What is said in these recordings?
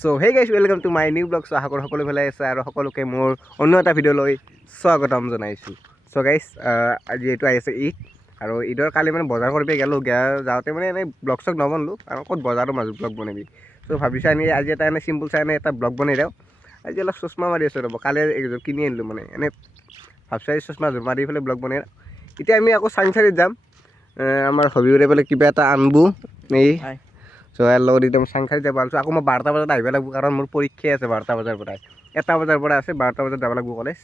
So hey guys welcome to my new blog. So আশা কৰোঁ সকলো ভালে আছে আৰু সকলোকে মোৰ অন্য এটা ভিডিঅ'লৈ স্বাগতম জনাইছোঁ। চ' গাইজ আজি এইটো আহিছে ঈদ আৰু ঈদৰ কালি মানে বজাৰ কৰিব গ'লোঁ। যাওঁতে মানে এনেই ব্লগ চগ নবনালোঁ আৰু ক'ত বজাৰৰ মাজত ব্লগ বনাবি। চ' ভাবিছোঁ আমি আজি এটা এনেই চিম্পুল চাই এটা ব্লগ বনাই দিওঁ। আজি অলপ চশমা মাৰি আছোঁ ৰ'ব, কালি একযোৰ কিনি আনিলোঁ মানে এনেই ভাবছোঁ আজি চশমাযোৰ মাৰি পেলাই ব্লগ বনাই। এতিয়া আমি আকৌ চাংচাৰিত যাম, আমাৰ হবিবৰে বোলে কিবা এটা আনবো এই। চ' ইয়াৰ লগত একদম চাংখাৰীত যাব পাৰিছোঁ। আকৌ মই 12টা বজাত আহিব লাগিব কাৰণ মোৰ পৰীক্ষাই আছে 12টা বজাৰ পৰা। 1টা বজাৰ পৰা আছে, 12টা বজাত যাব লাগিব কলেজ।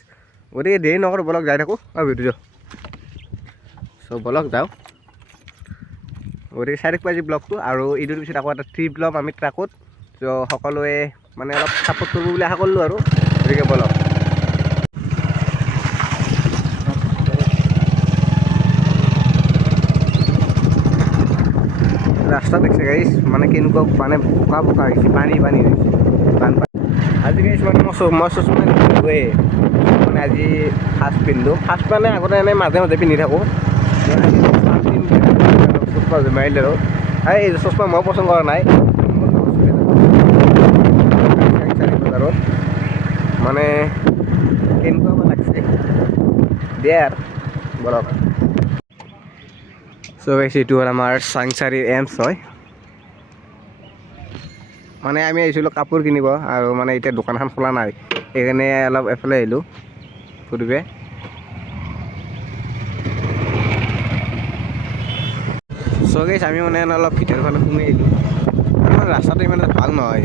গতিকে দেৰি নকৰোঁ, বলক যাই থাকোঁ আৰু ভিডিঅ'। চ' বলক যাওঁ। গতিকে চাই থাকিব আজি ব্লগটো আৰু ঈদৰ পিছত আকৌ এটা ট্ৰিপ ল'ম আমি ট্ৰাকত। চ' সকলোৱে মানে অলপ ছাপোৰ্ট কৰিব বুলি আশা কৰিলোঁ আৰু গতিকে বলক। ৰাস্তা দেখছে গাইছ, মানে কেনেকুৱা মানে বোকা বোকা হৈছে, পানী হৈছে বানপানী। আজি গাইছ মানে মই চশমা নিপিন্ধোৱে, মানে আজি ফাৰ্ষ্ট পিন্ধোঁ। ফাৰ্ষ্ট মানে আগতে এনেই মাজে মাজে পিন্ধি থাকোঁ। চশমা মাৰিল আৰু এই চশমা মই পচন্দ কৰা নাই বজাৰত, মানে কেনেকুৱা বা লাগছে দিয়ে আৰু বলক। চ' গাইছ এইটো হ'ল আমাৰ চাংচাৰিৰ এমছ হয়। মানে আমি আহিছিলোঁ কাপোৰ কিনিব আৰু মানে এতিয়া দোকানখন খোলা নাই, সেইকাৰণে অলপ এফালে আহিলোঁ ফুৰিব। চ' গাইছ আমি মানে অলপ ভিতৰৰ ফালে সোমাই আহিলোঁ আৰু মানে ৰাস্তাটো ইমান ভাল নহয়।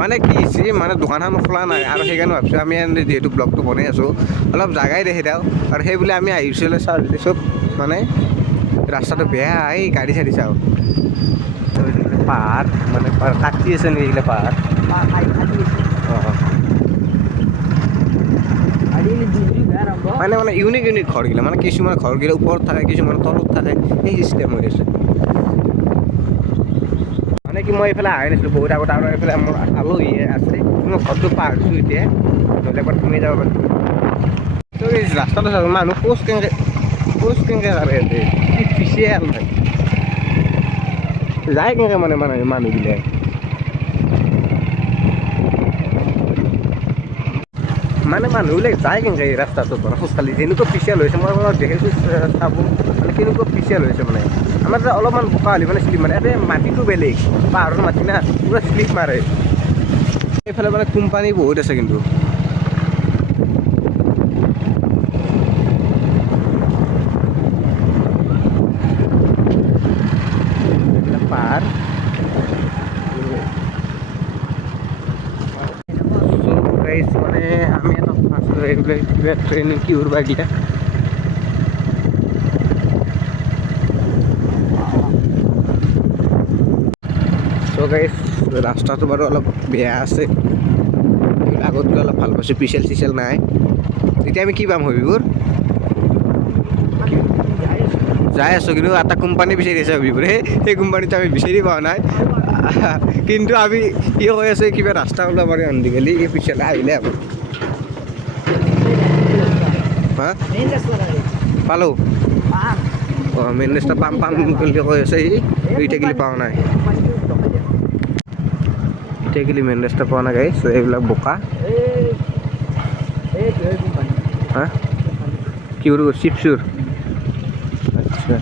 মানে কি হৈছে, মানে দোকানখন খোলা নাই আৰু সেইকাৰণে ভাবিছোঁ আমি যিহেতু ব্লগটো বনাই আছোঁ অলপ জাগাই দেখি দিওঁ। আৰু সেই বুলি আমি আহিছিলোঁ চাওঁ যদি চব মানে ৰাস্তাটো বেয়া, এই গাড়ী চাড়ী চাওঁ পাহাৰ মানে কাটি আছে নেকি এইগিলা পাহাৰ। মানে ইউনিক ঘৰগিলা, মানে কিছুমান ঘৰগিলা ওপৰত থাকে, কিছুমান তলত থাকে, সেই চিষ্টেম হৈ আছে। মানে কি মই এইফালে আহি নাছিলোঁ বহুত আগত আৰু এইফালে মোৰ আলহী আছে, মই ঘৰটো পাহৰিছোঁ এতিয়া, নহ'লে এবাৰ সোমাই যাব পাৰিলোঁ। এই ৰাস্তাটো চাওঁ, মানুহ খোজ কেনেকৈ কাঢ়ে ইয়াতে, কি পিছে যায় কেনেকৈ মানে মানুহবিলাক। মানে মানুহবিলাক যায় কেনেকৈ এই ৰাস্তাটোৰ পৰা খোজকাঢ়ি, যেনেকুৱা পিচিয়াল হৈছে মই দেখিছোঁ চাব, মানে কেনেকুৱা পিচিয়াল হৈছে। মানে আমাৰ যে অলপমান বোকা হ'লে মানে শ্লিপ মাৰে, ইয়াতে মাটিটো বেলেগ, পাহাৰৰ মাটি না, পূৰা শ্লিপ মাৰে। এইফালে মানে কোম্পানী বহুত আছে কিন্তু। পাহাৰ মানে আমি এটা কিবা ট্ৰেইনিং কি উৰবা দিয়া। চ' গাইছ ৰাস্তাটো বাৰু অলপ বেয়া আছে, আগতকৈ অলপ ভাল পাইছোঁ, পিচিয়েল চিচিয়েল নাই। এতিয়া আমি কি পাম হবিবোৰ যাই আছোঁ, কিন্তু এটা কোম্পানী বিচাৰি আছে হবিবোৰে, সেই কোম্পানীটো আমি বিচাৰি পোৱা নাই। কিন্তু আমি কৈ আছে কিবা ৰাস্তা ওলাব পাৰি আজিকালি এই পিছলৈ আহিলে আকৌ হা পালোঁ। অঁ মেইন ৰাস্তা পাম বুলি কৈ আছে, এতিয়া গিলি পোৱা নাই। এতিয়া গিলি মেইন ৰাস্তা পোৱা নাই গাইছ, এইবিলাক বোকা। হা কিহৰ চিপছৰ? আচ্ছা,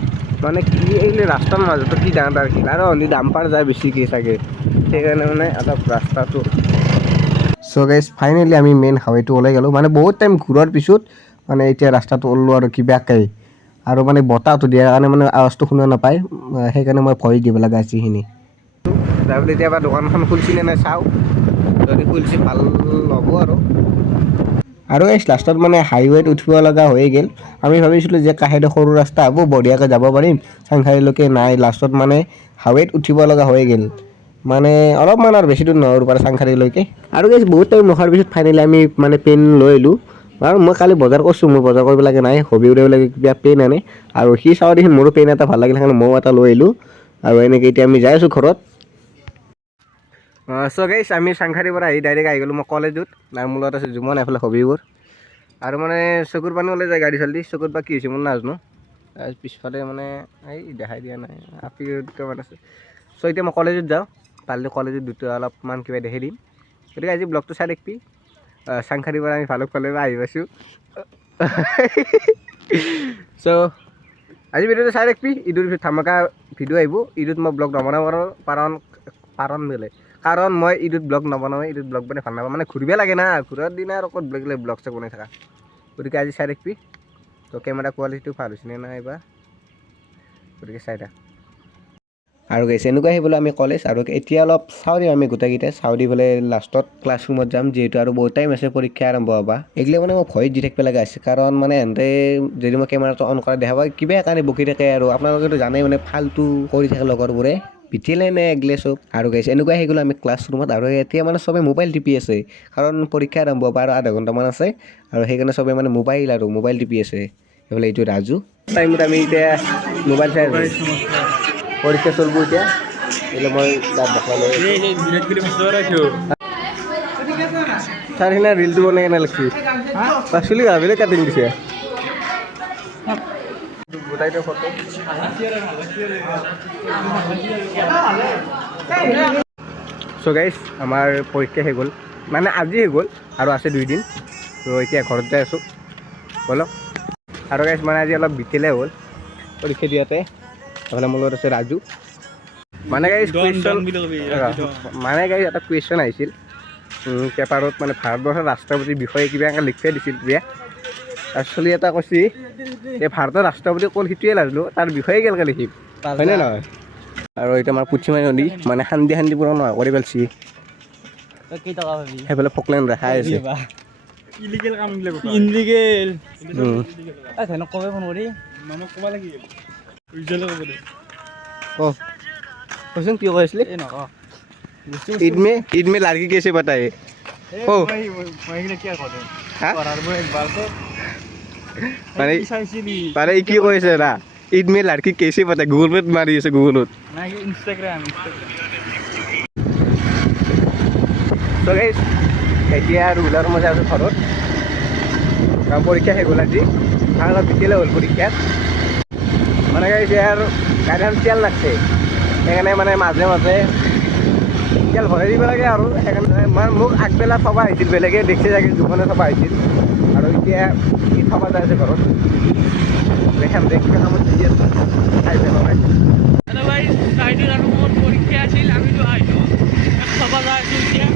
মানে কি এইগিলা ৰাস্তাৰ মাজতো কি ডাঙৰ আৰু ডাম্পাৰ যায় বেছিকৈ চাগে, সেইকাৰণে মানে অলপ ৰাস্তাটো। চ' গাইছ ফাইনেলি আমি মেইন হাইৱেটো ওলাই গ'লোঁ, মানে বহুত টাইম ঘূৰাৰ পিছত মানে এতিয়া ৰাস্তাটো ওলালোঁ আৰু কিবাকৈ। আৰু মানে বতাহটো দিয়াৰ কাৰণে মানে আৱাজটো শুনা নাপায়, সেইকাৰণে মই ভইচ দিব লগা আছে সেইখিনি। তাৰপিছত এতিয়া এবাৰ দোকানখন খুলিছিলে নাই চাওঁ, যদি খুলিছে ভাল হ'ব আৰু এই লাষ্টত মানে হাইৱেত উঠিব লগা হৈয়ে গ'ল। আমি ভাবিছিলোঁ যে কাষেৰে সৰু ৰাস্তা হ'ব, বঢ়িয়াকৈ যাব পাৰিম চাংচাৰিলৈকে, নাই লাষ্টত মানে হাইৱেত উঠিব লগা হৈয়ে গ'ল। মানে অলপমান আৰু বেছি দূৰ নহয় পৰা চাংচাৰিলৈকে। আৰু গাইছ বহুত টাইম ৰখাৰ পিছত ফাইনেলি আমি মানে পেন লৈ আহিলোঁ। আৰু মই কালি বজাৰ কৰিছোঁ, মোৰ বজাৰ কৰিব লাগে নাই, হবিবৰে কিবা পেন আনে আৰু সি চাওঁ দেখি মোৰো পেন এটা ভাল লাগিল, সেইকাৰণে ময়ো এটা লৈ আহিলোঁ। আৰু এনেকৈ এতিয়া আমি যাই আছোঁ ঘৰত। চ' গাইছ আমি চাংচাৰিৰ পৰা ডাইৰেক্ট আহি গ'লোঁ মই কলেজত, আৰু মোৰ লগত আছে জুমন, এইফালে হবিবৰ। আৰু মানে চকুৰ পানী ওলাই যায় গাড়ী চালি, চকুত বা কি হৈছে মই নাজানো। পিছফালে মানে এই দেখাই দিয়া নাই, আপি দুটামান আছে। চ' এতিয়া মই কলেজত যাওঁ, পাৰিলে কলেজত দুটা অলপমান কিবা দেখি দিম। গতিকে আজি ব্লগটো চাই দেখিবি। চাংখাৰীৰ পৰা আমি ভালুক কলেজলৈ আহি পাইছোঁ। চ' আজি ভিডিঅ'টো চাই দেখিবি। ঈদৰ ধামাকা ভিডিঅ' আহিব। ঈদত মই ব্লগ নবনাব কাৰণ মই ঈদত ব্লগ নবনাওঁৱেই। ঈদত ব্লগ বনাই ভাল নাপাওঁ, মানে ঘূৰিব লাগে না, ঘূৰাৰ দিনা আৰু ক'ত ব্লগ চগ বনাই থাকা। গতিকে আজি চাই দেখিবি। তো কেমেৰা কোৱালিটিটো ভাল হৈছে নে নাই এইবাৰ, গতিকে চাই থাক। আৰু গাইছ এনেকুৱা আহিবলৈ আমি কলেজ আৰু এতিয়া অলপ চাওঁ দিম আমি গোটেইকেইটাই চাওঁ দি পেলাই লাষ্টত ক্লাছৰুমত যাম, যিহেতু আৰু বহুত টাইম আছে পৰীক্ষা আৰম্ভ হ'বা। এইগিলা মানে মই ভয়ত দি থাকিব লগা হৈছে, কাৰণ মানে এহঁতে যদি মই কেমেৰাটো অন কৰা দেখা পাই কিবা কাৰণে বকি থাকে আৰু আপোনালোকেতো জানেই মানে ফাল্টু কৰি থাকে লগৰবোৰে, পিটিলে নে এগিলে চব। আৰু গাইছ এনেকুৱা আহি গ'লো আমি ক্লাছৰুমত, আৰু এতিয়া মানে চবে মোবাইল টিপি আছে, কাৰণ পৰীক্ষা আৰম্ভ হ'ব আৰু আধা ঘণ্টামান আছে, আৰু সেইকাৰণে চবে মানে মোবাইল টিপি আছে। এইফালে এইটো ৰাজু টাইমত আমি এতিয়া মোবাইল চাই আছোঁ। পৰীক্ষা চলিব এতিয়া, এইলে মই তাত দেখাই লৈ ছাৰ সিদিনা ৰিলটো বনাই কেনে লাগছি পাচলি ভাবিলে কাটিং দিছে গোটাইটো ফটো। চ' গাইজ আমাৰ পৰীক্ষা শেষ হ'ল, মানে আজি শেষ হ'ল আৰু আছে 2 দিন। ত' এতিয়া ঘৰত যাই আছোঁ বলক। আৰু গাইজ মানে আজি অলপ বিকেলে হ'ল পৰীক্ষা দিয়াতে। এইফালে মোৰ লগত আছে ৰাজু। মানে গাইজ এটা কুৱেশ্যন আহিছিল পেপাৰত, মানে ভাৰতবৰ্ষৰ ৰাষ্ট্ৰপতিৰ বিষয়ে কিবা এনেকৈ লিখিয়ে দিছিল কিবা। তাৰ চলি এটা কৈছে এই ভাৰতৰ ৰাষ্ট্ৰপতি কোন, সিটোৱে নাজানো, তাৰ বিষয়ে কেনেকৈ লিখিম, হয়নে নহয়? আৰু এতিয়া আমাৰ পুঠিমাৰী নদী মানে শান্তি পূৰা নহয় কৰি পেলাইছি। সেইফালে ফকলেন ৰেখাই আছে। ইলিগেল কাম ইলিগেল কবে ফোন কৰি মামক ক'ব লাগি কচোন কি কৈ আছিলি? ईद में लड़की कैसे बताए? ओ মানে কি কৈছে না ঈদ মে লড়কি কেছে बताए? গুগলত মাৰি আছে, গুগলত ইনষ্টাগ্ৰাম। চ' গাইজ এতিয়া আৰু ওলাৰ মজা আছোঁ ঘৰত, কাৰণ পৰীক্ষা শেষ হ'ল আজি, ভাল অলপ বিকেলে হ'ল পৰীক্ষাত। মানে গাইজ আৰু গাড়ীখন তেল লাগছে, সেইকাৰণে মানে মাজে মাজে তেল ভৰাই দিব লাগে আৰু সেইকাৰণে মোক আগবেলা থবা আহিছিল, বেলেগে দেখছে চাগে দুখনে থবা আহিছিল, আৰু এতিয়া ই থবা যাই আছে ঘৰত। দেখাম দে কিবা কামত দি আছে খাই পেলাই। পৰীক্ষা আছিল, আমিতো আহিলোঁ থবা যাই আছোঁ এতিয়া।